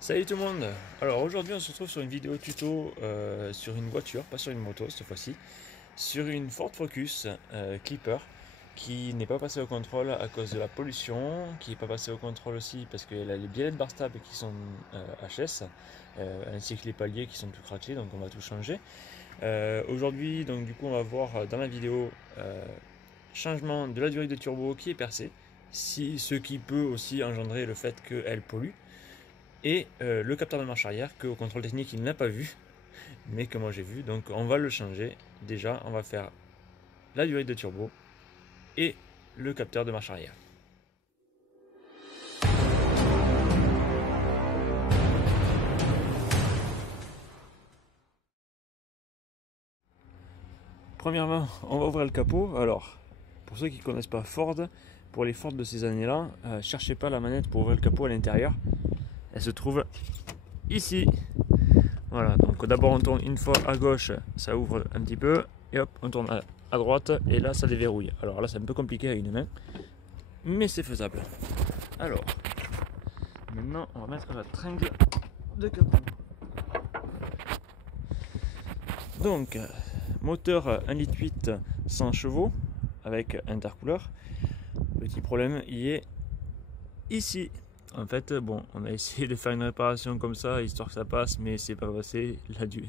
Salut tout le monde. Alors aujourd'hui on se retrouve sur une vidéo tuto sur une voiture, pas sur une moto cette fois-ci, sur une Ford Focus Clipper qui n'est pas passée au contrôle à cause de la pollution, qui n'est pas passée au contrôle aussi parce qu'elle a les biellets de bar stable qui sont HS, ainsi que les paliers qui sont tout craqués, donc on va tout changer. Aujourd'hui donc du coup on va voir dans la vidéo changement de la durée de turbo qui est percée, ce qui peut aussi engendrer le fait qu'elle pollue et le capteur de marche arrière que au contrôle technique il n'a pas vu mais que moi j'ai vu, donc on va le changer. Déjà on va faire la durée de turbo et le capteur de marche arrière. Premièrement on va ouvrir le capot. Alors pour ceux qui ne connaissent pas Ford, pour les Ford de ces années là, cherchez pas la manette pour ouvrir le capot à l'intérieur, elle se trouve ici. Voilà, donc d'abord on tourne une fois à gauche, ça ouvre un petit peu, et hop, on tourne à droite, et là ça déverrouille. Alors là c'est un peu compliqué avec une main, mais c'est faisable. Alors, maintenant on va mettre la tringle de capot. Donc, moteur 1,8 litre 100 chevaux, avec intercouleur. Petit problème, il est ici. En fait, bon, on a essayé de faire une réparation comme ça, histoire que ça passe, mais c'est pas passé.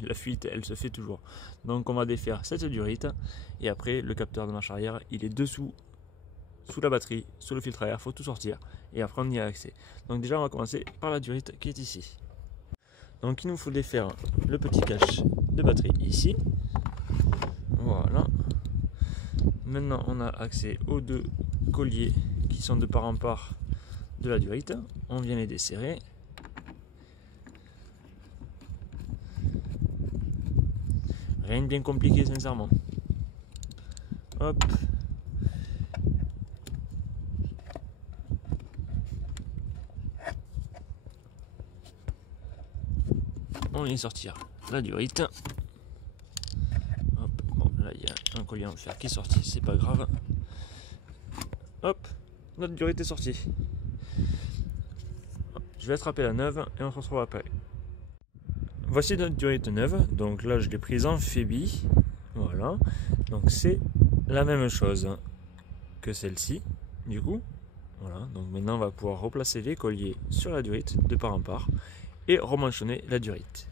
La fuite, elle se fait toujours. Donc on va défaire cette durite, et après, le capteur de marche arrière, il est dessous, sous la batterie, sous le filtre à air, faut tout sortir, et après on y a accès. Donc déjà, on va commencer par la durite qui est ici. Donc il nous faut défaire le petit cache de batterie ici. Voilà. Maintenant, on a accès aux deux colliers qui sont de part en part de la durite, on vient les desserrer. Rien de bien compliqué sincèrement. Hop. On vient sortir la durite. Hop. Bon, là il y a un collier en fer qui est sorti, c'est pas grave. Hop, notre durite est sortie. Je vais attraper la neuve et on se retrouve après. Voici notre durite neuve, donc là je l'ai prise en Phoebe. Voilà, donc c'est la même chose que celle-ci, du coup. Voilà, donc maintenant on va pouvoir replacer les colliers sur la durite de part en part et remanchonner la durite.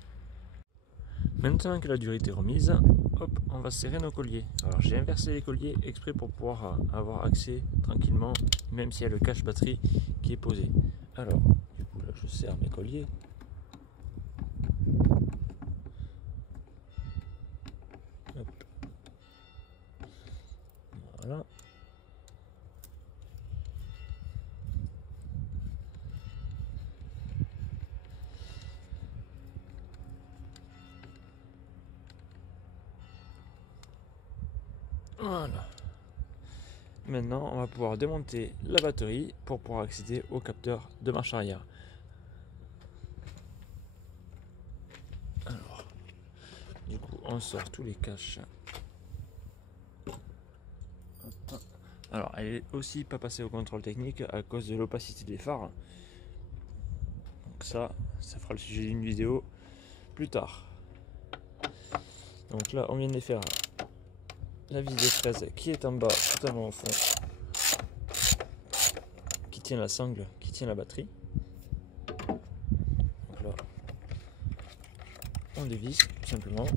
Maintenant que la durite est remise, hop, on va serrer nos colliers. Alors j'ai inversé les colliers exprès pour pouvoir avoir accès tranquillement, même s'il y a le cache batterie qui est posé. Alors, du coup là je serre mes colliers. Hop. Voilà. Voilà. Maintenant, on va pouvoir démonter la batterie pour pouvoir accéder au capteur de marche arrière. Alors, du coup, on sort tous les caches. Hop. Alors, elle est aussi pas passée au contrôle technique à cause de l'opacité des phares. Donc ça fera le sujet d'une vidéo plus tard. Donc là, on vient de faire la vis de fraise qui est en bas, totalement au fond, qui tient la sangle, qui tient la batterie. Donc là, on dévisse tout simplement.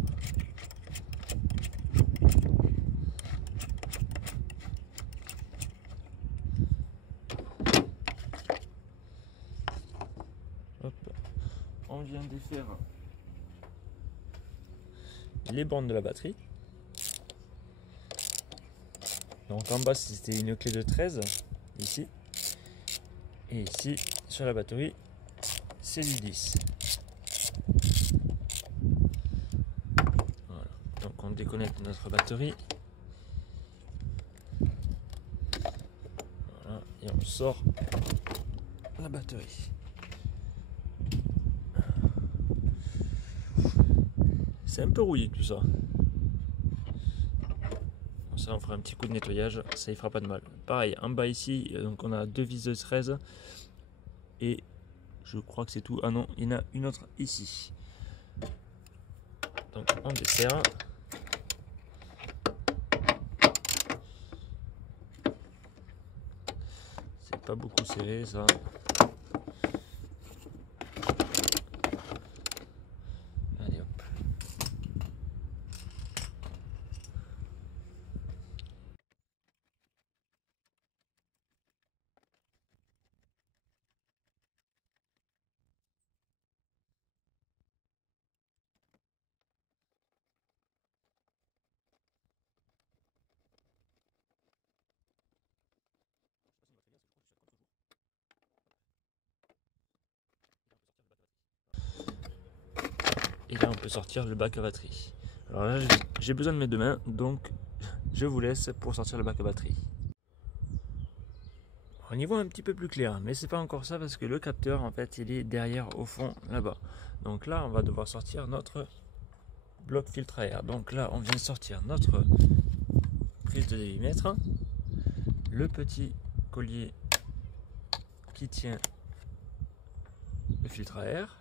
Hop. On vient défaire les bornes de la batterie. Donc en bas c'était une clé de 13 ici, et ici sur la batterie c'est du 10. Voilà. Donc on déconnecte notre batterie. Voilà. Et on sort la batterie. C'est un peu rouillé tout ça. Ça on fera un petit coup de nettoyage, ça y fera pas de mal. Pareil en bas ici, donc on a deux vis de 13 et Je crois que c'est tout. Ah non, il y en a une autre ici. Donc on desserre. C'est pas beaucoup serré ça. Allez hop. Et là on peut sortir le bac à batterie. Alors là j'ai besoin de mes deux mains, donc je vous laisse pour sortir le bac à batterie. On y voit un petit peu plus clair, mais c'est pas encore ça parce que le capteur en fait il est derrière au fond là-bas. Donc là on va devoir sortir notre bloc filtre à air. Donc là on vient de sortir notre prise de délimètre, le petit collier qui tient le filtre à air.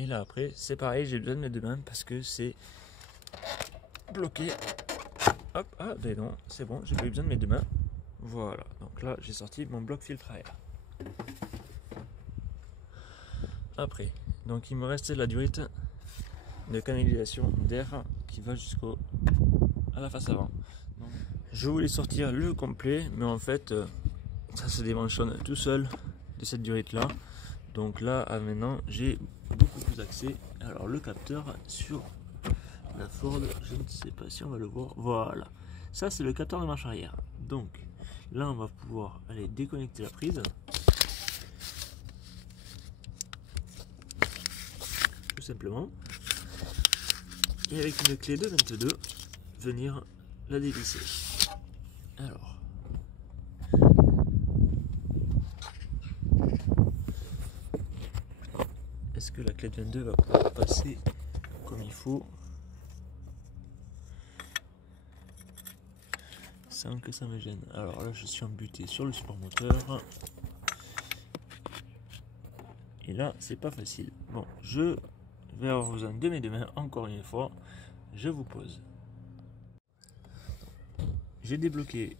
Et là après c'est pareil, j'ai besoin de mes deux mains parce que c'est bloqué. Hop, ah ben non, c'est bon, j'ai pas eu besoin de mes deux mains. Voilà, donc là j'ai sorti mon bloc filtre à air. Après, donc il me reste la durite de canalisation d'air qui va jusqu'au à la face avant. Donc, je voulais sortir le complet, mais en fait ça se démanchonne tout seul de cette durite là. Donc là maintenant j'ai beaucoup plus accès. Alors le capteur sur la Ford, je ne sais pas si on va le voir. Voilà, ça c'est le capteur de marche arrière. Donc là on va pouvoir aller déconnecter la prise. Tout simplement. Et avec une clé de 22, venir la dévisser. Alors. Est-ce que la clé de 22 va pouvoir passer comme il faut sans que ça me gêne? Alors là je suis embuté sur le support moteur. Et là c'est pas facile. Bon, je vais avoir besoin de mes deux mains encore une fois. Je vous pose. J'ai débloqué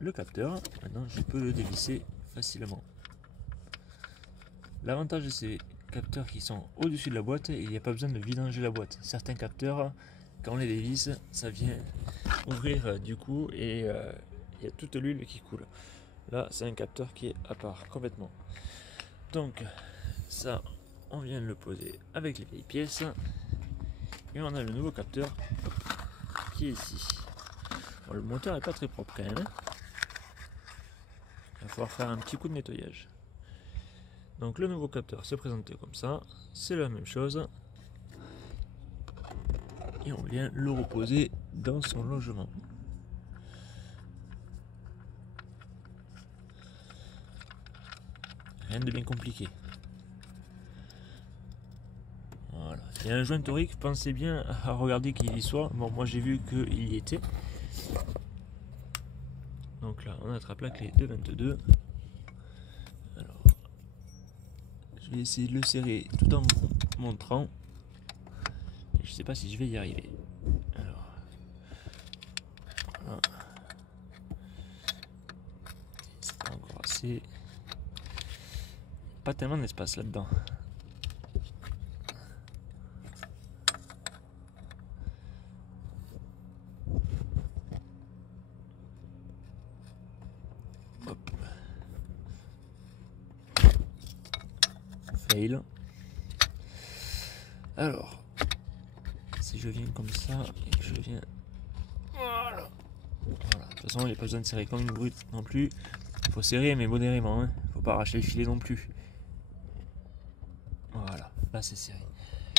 le capteur. Maintenant je peux le dévisser facilement. L'avantage de ces capteurs qui sont au-dessus de la boîte, il n'y a pas besoin de vidanger la boîte. Certains capteurs, quand on les dévisse, ça vient ouvrir du coup et il y a toute l'huile qui coule. Là c'est un capteur qui est à part complètement. Donc ça on vient de le poser avec les vieilles pièces et on a le nouveau capteur qui est ici. Bon, le moteur n'est pas très propre quand même. Il va falloir faire un petit coup de nettoyage. Donc le nouveau capteur se présente comme ça, c'est la même chose. Et on vient le reposer dans son logement. Rien de bien compliqué. Voilà. Il y a un joint torique, pensez bien à regarder qu'il y soit. Bon, moi j'ai vu qu'il y était. Donc là, on attrape la clé de 22. Alors, je vais essayer de le serrer tout en vous montrant. Et je sais pas si je vais y arriver. Alors, voilà. C'est pas encore assez. Pas tellement d'espace là-dedans. Hop. Fail. Alors, si je viens comme ça et que je viens. Voilà. Voilà. De toute façon, il n'y a pas besoin de serrer comme une brute non plus. Il faut serrer, mais modérément. Hein. Faut pas arracher le filet non plus. Voilà, là c'est serré.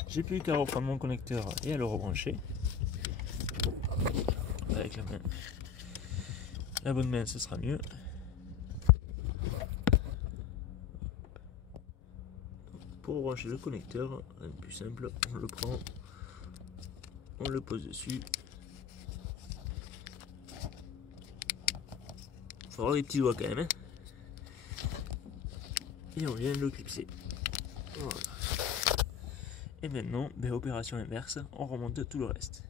J'ai plus qu'à reprendre mon connecteur et à le rebrancher. Avec la main. La bonne main, ce sera mieux. Pour brancher le connecteur, rien de plus simple, on le prend, on le pose dessus. Faut avoir les petits doigts quand même. Hein. et on vient le clipser. Voilà. Et maintenant, opération inverse, on remonte tout le reste.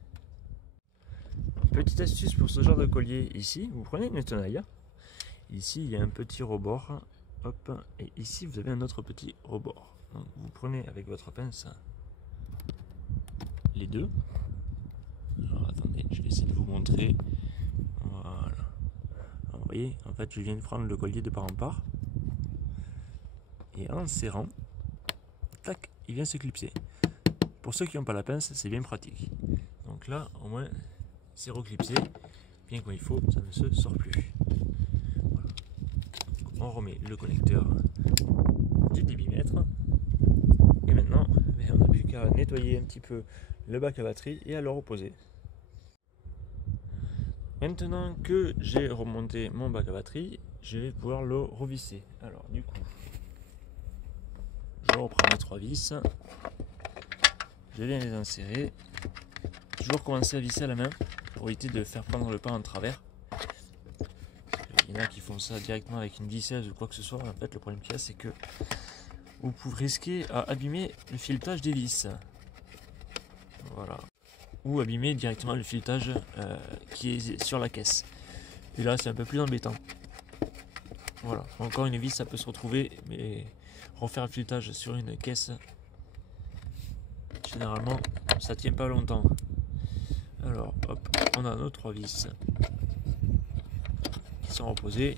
Petite astuce pour ce genre de collier, ici, vous prenez une tenaille. Ici, il y a un petit rebord. Hop, et ici, vous avez un autre petit rebord. Donc, vous prenez avec votre pince les deux. Alors, attendez, je vais essayer de vous montrer. Voilà. Alors, vous voyez, en fait, je viens de prendre le collier de part en part. Et en serrant, tac, il vient se clipser. Pour ceux qui n'ont pas la pince, c'est bien pratique. Donc là, au moins, c'est reclipsé, bien comme il faut, ça ne se sort plus. Voilà. On remet le connecteur du 10 mm. Et maintenant, on n'a plus qu'à nettoyer un petit peu le bac à batterie et à le reposer. Maintenant que j'ai remonté mon bac à batterie, je vais pouvoir le revisser. Alors du coup, je reprends mes 3 vis, je viens les insérer, toujours commencer à visser à la main pour éviter de faire prendre le pas en travers. Il y en a qui font ça directement avec une visseuse ou quoi que ce soit. En fait, le problème qu'il y a, c'est que vous pouvez risquer à abîmer le filetage des vis. Voilà. Ou abîmer directement le filetage qui est sur la caisse. Et là, c'est un peu plus embêtant. Voilà. Encore une vis, ça peut se retrouver, mais refaire le filetage sur une caisse, généralement, ça tient pas longtemps. Alors, hop, on a nos 3 vis qui sont reposées.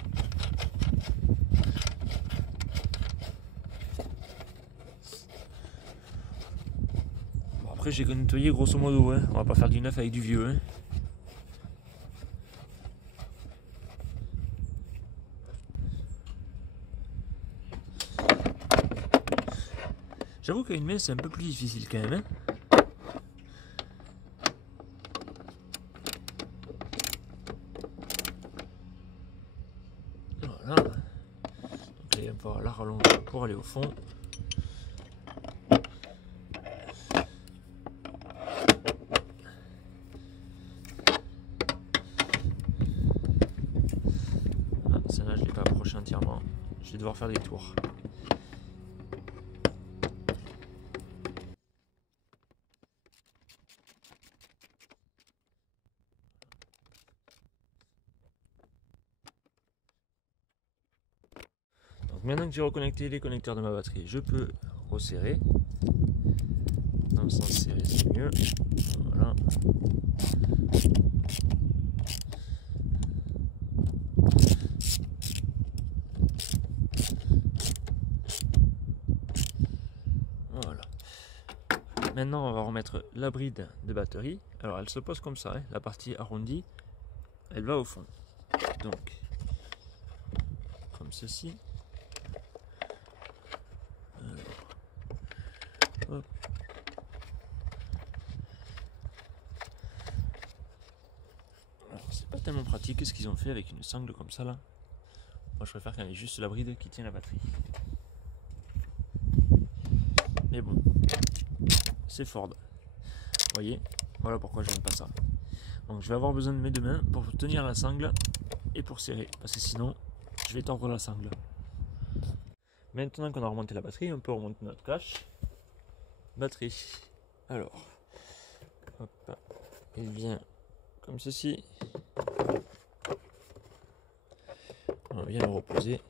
Bon, après, j'ai nettoyé grosso modo, hein. On va pas faire du neuf avec du vieux. Hein. J'avoue qu'à une main, c'est un peu plus difficile quand même. Hein. Voilà. Donc là, il va falloir la rallonger pour aller au fond. Ah, celle-là, je ne l'ai pas approché entièrement. Je vais devoir faire des tours. Maintenant que j'ai reconnecté les connecteurs de ma batterie, je peux resserrer. Dans le sens serré, c'est mieux. Voilà. Voilà. Maintenant, on va remettre la bride de batterie. Alors, elle se pose comme ça, hein. La partie arrondie, elle va au fond. Donc, comme ceci. Hop. Alors, c'est pas tellement pratique ce qu'ils ont fait avec une sangle comme ça là. Moi je préfère qu'il y ait juste la bride qui tient la batterie. Mais bon, c'est Ford. Vous voyez, voilà pourquoi j'aime pas ça. Donc je vais avoir besoin de mes deux mains pour tenir la sangle et pour serrer, parce que sinon je vais tordre la sangle. Maintenant qu'on a remonté la batterie, on peut remonter notre cache. Batterie. Alors, hop, il vient comme ceci. On vient le reposer.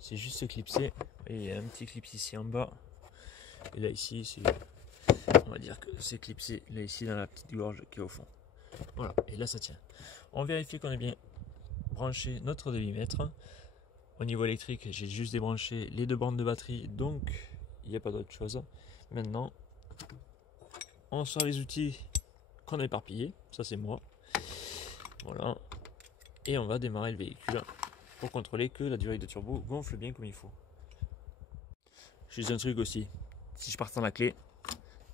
C'est juste clipsé. Et il y a un petit clip ici en bas. Et là ici, on va dire que c'est clipsé là ici dans la petite gorge qui est au fond. Voilà, et là ça tient. On vérifie qu'on ait bien branché notre demi-mètre. Au niveau électrique, j'ai juste débranché les 2 bandes de batterie, donc il n'y a pas d'autre chose. Maintenant, on sort les outils qu'on a éparpillés, ça c'est moi. Voilà, et on va démarrer le véhicule pour contrôler que la durée de turbo gonfle bien comme il faut. Juste un truc aussi, si je pars sans la clé,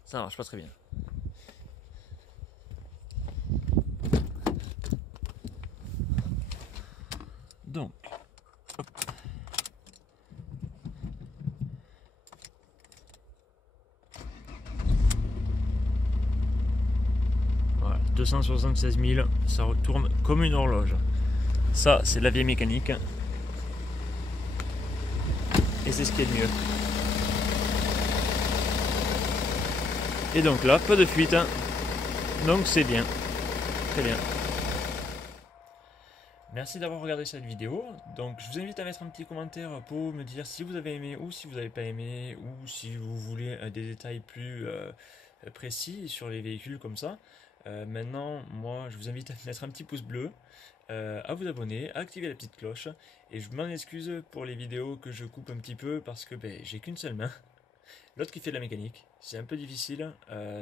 ça marche pas très bien. Donc, hop. Voilà, 276 000, ça retourne comme une horloge. Ça, c'est de la vieille mécanique. et c'est ce qui est le mieux. Et donc là, pas de fuite, hein. Donc c'est bien, très bien. Merci d'avoir regardé cette vidéo. Donc je vous invite à mettre un petit commentaire pour me dire si vous avez aimé ou si vous n'avez pas aimé, ou si vous voulez des détails plus précis sur les véhicules comme ça. Maintenant, moi je vous invite à mettre un petit pouce bleu, à vous abonner, à activer la petite cloche. Et je m'en excuse pour les vidéos que je coupe un petit peu parce que j'ai qu'une seule main. L'autre qui fait de la mécanique. C'est un peu difficile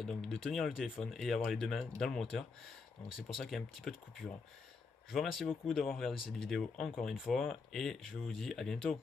donc de tenir le téléphone et avoir les deux mains dans le moteur. Donc c'est pour ça qu'il y a un petit peu de coupure. Je vous remercie beaucoup d'avoir regardé cette vidéo encore une fois et je vous dis à bientôt.